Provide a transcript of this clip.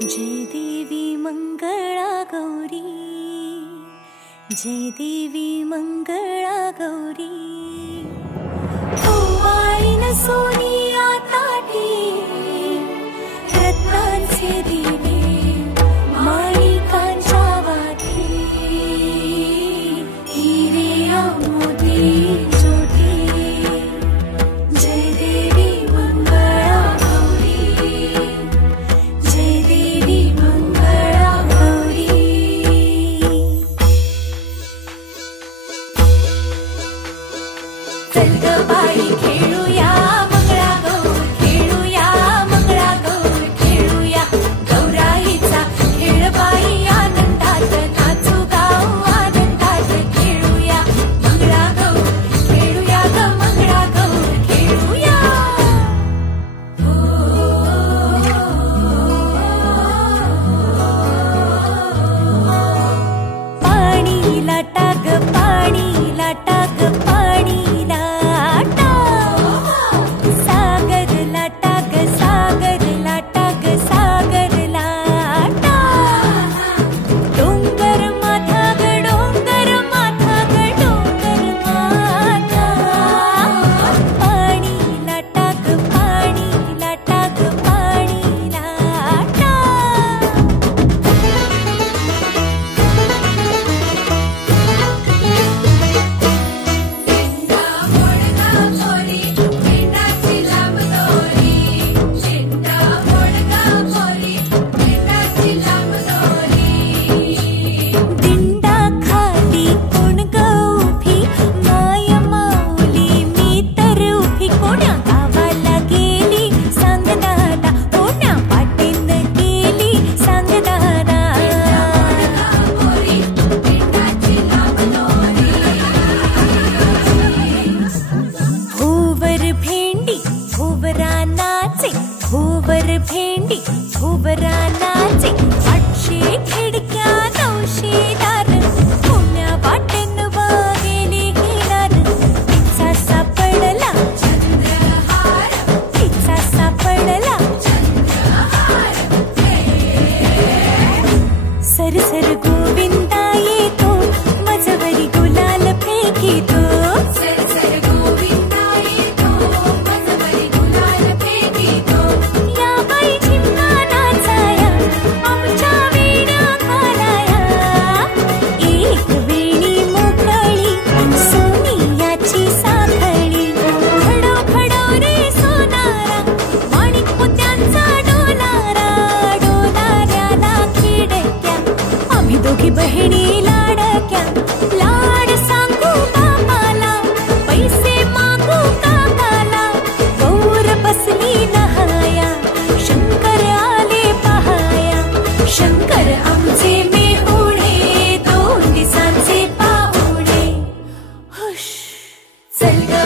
जय देवी मंगळा गौरी, जय देवी मंगळा गौरी। ओवाळीन सोनिया ताटी रत्नांचे दिवे माणिकांच्या वाती, हिरे मोती ज्योती। जय देवी मंगळा गौरी, जय देवी मंगळा गौरी। चल ग बाई खेळूया मंगळागौर, खेळूया मंगळागौर, खेळूया गौराईचा खेळ बाई आनंदात नाचू गाऊ आनंदात। खेळूया मंगळागौर, खेळूया ग मंगळागौर, खेळूया। पाणी लाटा ग पाणी लाटा ग पाणी लाटा, सागर लाटा ग सागर लाटा ग सागर लाटा। डोंगर माथा ग डोंगर माथा ग डोंगर माथा, पाणी लाटा ग पाणी लाटा ग पाणी लाटा। दिंडा खाली कोण ग उभी, माय माऊली मी तर उभी। कोण्या गावाला गेली सांग दादा, कोण्या पाटेन गेली सांग दादा। भुवर भेंडी भुवरा नाचे, भुवर भेंडी भुवरा नाचे। 800 खिडक्या 900 दार, पुण्या वाटेन गेली हिरार। तिचा सापडला चंद्रहार, तिचा सापडला चंद्रहार। सरसर गोविंदा येतो, मजवरी गुलाल फेकितो। सरसर गोविंदा येतो, मजवरी गुलाल फेकितो। या बाई झिमका नाचाया, आमच्या वेण्या घालाया। एक वेणी मोकळी सोनियाची साखळी, खडो खडो रे सोनारा, माणिक मोत्यांचा डोलारा। डोलाऱ्याला खिडक्या, आम्ही दोघी बहिणी लाडक्या। लाड सांगू बापाला, पैसे मागू काकाला। गौर बसली नहाया, शंकर आले पहाया। शंकर आमचे मेहुणे, 2 दिवसांचे पाहुणे। हुश चल ग